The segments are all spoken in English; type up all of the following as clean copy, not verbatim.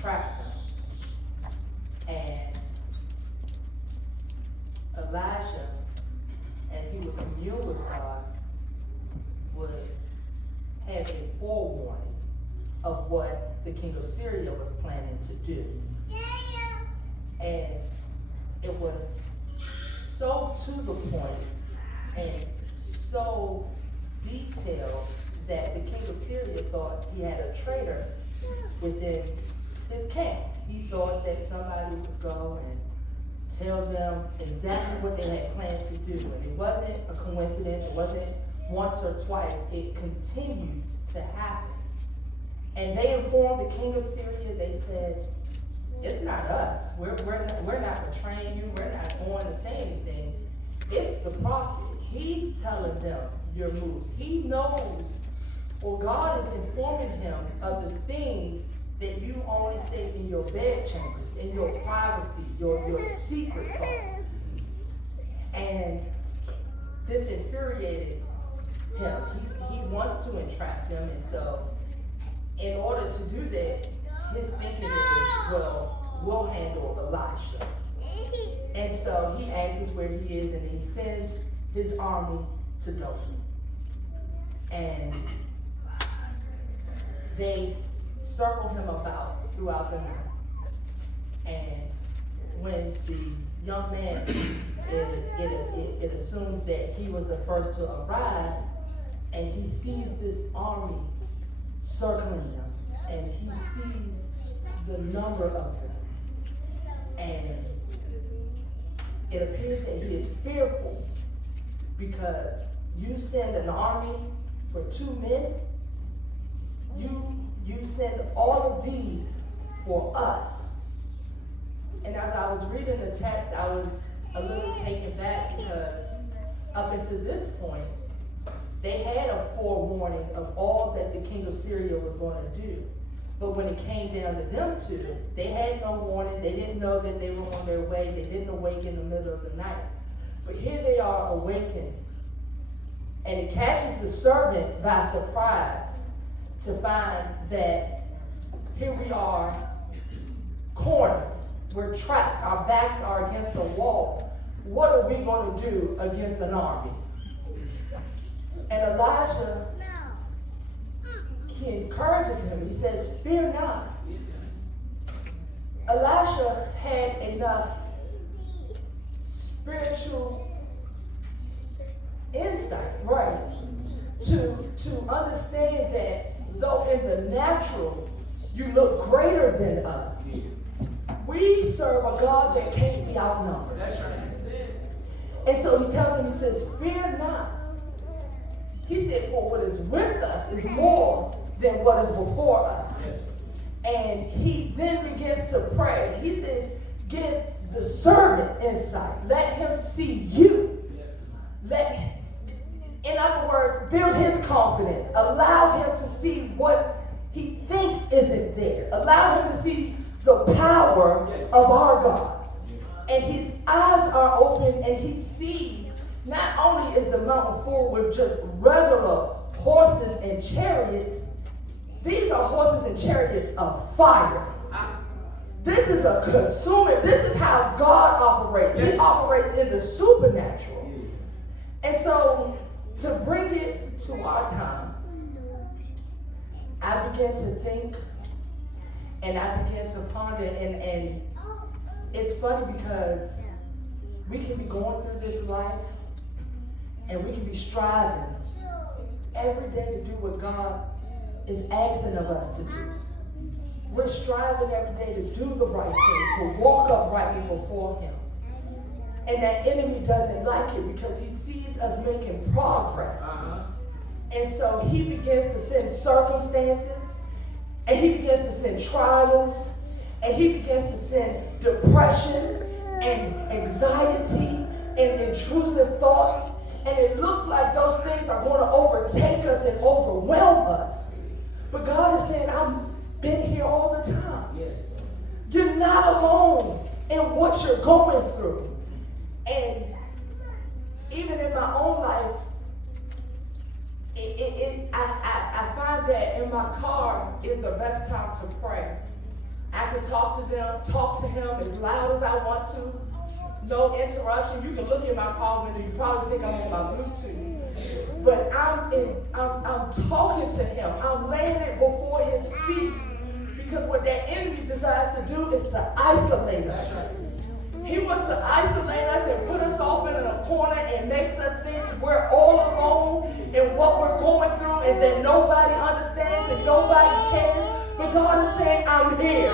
entrap them. And Elijah, as he would commune with God, would have a forewarning of what the king of Syria was planning to do. And it was so to the point and so detailed that the king of Syria thought he had a traitor within his camp. He thought that somebody would go and tell them exactly what they had planned to do. And it wasn't a coincidence. It wasn't once or twice. It continued to happen. And they informed the king of Syria. They said, it's not us. We're not betraying you. We're not going to say anything. It's the prophet. He's telling them your moves. He knows, or God is informing him of the things that you only say in your bed chambers, in your privacy, your secret thoughts. And this infuriated him. He wants to entrap them, and so in order to do that, his thinking is, well, we'll handle Elisha. And so he asks us where he is, and he sends his army to Dothan. And they circle him about throughout the night. And when the young man, it assumes that he was the first to arise, and he sees this army circling them, and he sees the number of them. And it appears that he is fearful, because you send an army for 2 men, you send all of these for us. And as I was reading the text, I was a little taken back, because up until this point, they had a forewarning of all that the king of Syria was going to do. But when it came down to them two, they had no warning. They didn't know that they were on their way. They didn't awake in the middle of the night. But here they are awakened. And it catches the servant by surprise to find that here we are cornered. We're trapped. Our backs are against a wall. What are we going to do against an army? And Elijah, he encourages him. He says, fear not. Elisha had enough spiritual insight, right, to understand that though in the natural you look greater than us, we serve a God that can't be outnumbered. That's right. And so he tells him, he says, fear not. He said, for what is with us is more than what is before us. And he then begins to pray. He says, give the servant insight. Let him see you. In other words, build his confidence. Allow him to see what he think isn't there. Allow him to see the power of our God. And his eyes are open, and he sees not only is the mountain full with just regular horses and chariots, these are horses and chariots of fire. This is a consumer. This is how God operates. He operates in the supernatural. And so, to bring it to our time, I began to think, and I began to ponder, and it's funny because we can be going through this life, and we can be striving every day to do what God is asking of us to do. We're striving every day to do the right thing, to walk uprightly before him. And that enemy doesn't like it because he sees us making progress. And so he begins to send circumstances, and he begins to send trials, and he begins to send depression and anxiety and intrusive thoughts. And it looks like those things are going to overtake us and overwhelm us. But God is saying, I've been here all the time. You're not alone in what you're going through. And even in my own life, I find that in my car is the best time to pray. I can talk to him as loud as I want to. No interruption. You can look in my car window. You probably think I'm on my Bluetooth. But I'm talking to him. I'm laying it before his feet. Because what that enemy desires to do is to isolate us. He wants to isolate us and put us off in a corner and makes us think we're all alone in what we're going through and that nobody understands and nobody cares. But God is saying, I'm here.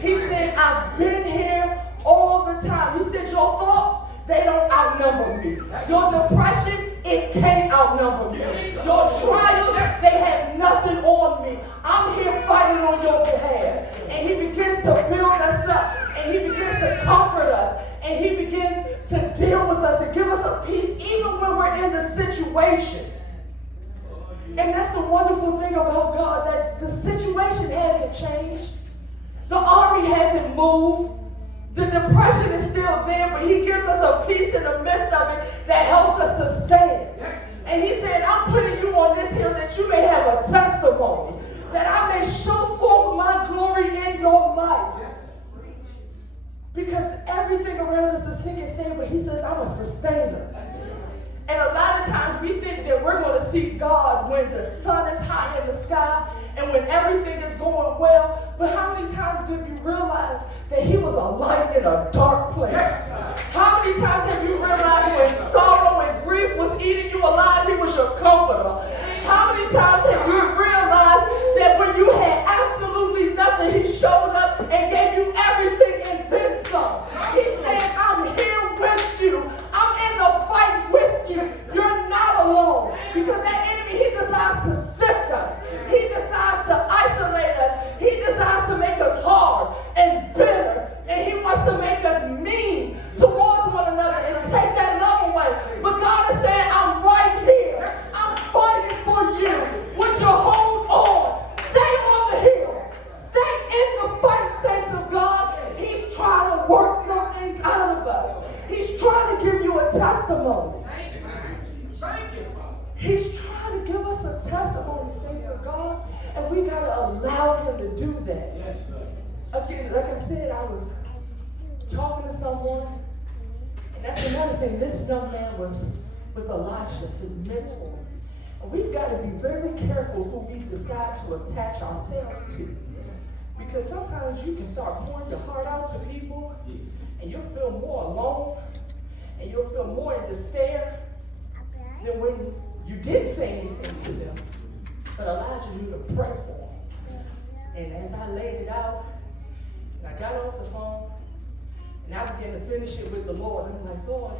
He said, I've been here all the time. He said, your thoughts, they don't outnumber me. Your depression, it can't outnumber me. Your trials, they have nothing on me. I'm here fighting on your behalf. And he begins to build us up. And he begins to comfort us. And he begins to deal with us and give us a peace even when we're in the situation. And that's the wonderful thing about God, that the situation hasn't changed. The army hasn't moved. The depression is still there, but he gives us a peace in the midst of it that helps us to stand. Yes. And he said, I'm putting you on this hill that you may have a testimony, that I may show forth my glory in your life. Yes. Because everything around us is sinking sand, but he says, I'm a sustainer. And a lot of times we think that we're going to see God when the sun is high in the sky and when everything is going well. But how many times have you realized that he was a light in a dark place? Yes. How many times have you realized when sorrow and grief was eating you alive, he was your comforter? How many times have you realized that when you had absolutely nothing, he showed up and gave you everything and then some? He said, I'm here with you. I'm in the fight with you. You're not alone. Because that enemy, he desires to sift us. He desires to isolate us. He desires to make us hard and bitter. And he wants to make us mean towards one another and take that love away. But God is saying, I'm right here. I'm fighting for you. Would you hold on? Stay on the hill. Stay in the fight, saints of God. He's trying to work some things out of us. He's trying to give you a testimony. He's trying to give us a testimony, saints of God. And we got to allow him to do that. Again, like I said, I was talking to someone. And that's another thing. This young man was with Elisha, his mentor. And we've got to be very careful who we decide to attach ourselves to. Because sometimes you can start pouring your heart out to people, and you'll feel more alone, and you'll feel more in despair than when you didn't say anything to them. But Elijah knew to pray for them. And as I laid it out, and I got off the phone, and I began to finish it with the Lord. I'm like, Lord,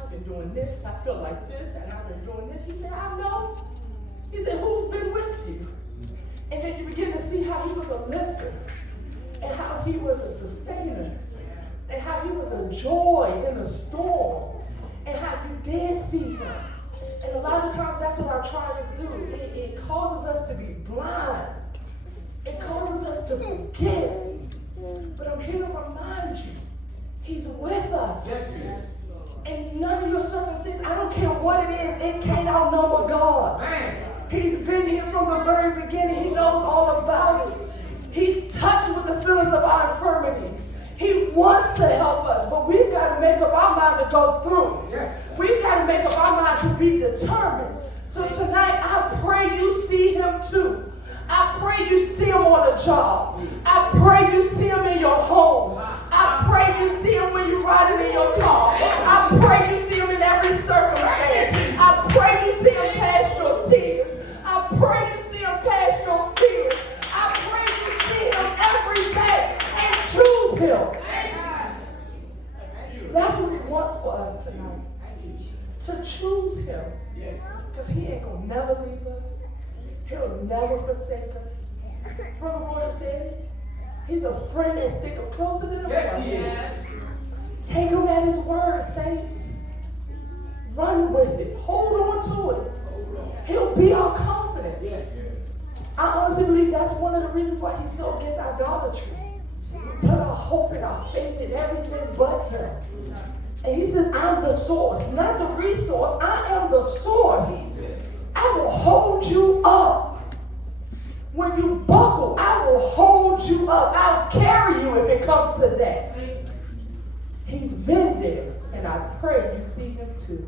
I've been doing this, I feel like this, and I've been doing this. He said, I know. He said, who's been with you? And then you begin to see how he was a lifter, and how he was a sustainer, and how he was a joy in a storm, and how you did see him. And a lot of times that's what our trials do. It causes us to be blind. It causes us to forget. But I'm here to remind you, he's with us. Yes, yes. And none of your circumstances, I don't care what it is, it can't outnumber God. Man. He's been here from the very beginning. He knows all about it. He's touched with the feelings of our infirmities. He wants to help us, but we've got to make up our mind to go through. Yes. We've got to make up our mind to be determined. So tonight, I pray you see him too. I pray you see him on the job. I pray you see him in your home. I pray you see him when you're riding in your car. I pray you see him in every circumstance. I pray you see him past your tears. I pray you see him past your fears. I pray you see him every day and choose him. That's what he wants for us tonight. To choose him. Because he ain't going to never leave us. He'll never forsake us. Brother Royal said it. He's a friend that sticks closer than a brother. Yes, he is. Take him at his word, saints. Run with it. Hold on to it. He'll be our confidence. Yes. I honestly believe that's one of the reasons why he's so against idolatry. We put our hope and our faith in everything but him. And he says, I'm the source, not the resource. I am the source. I will hold you up. When you buckle, I will hold you up. I'll carry you if it comes to that. He's been there, and I pray you see him too.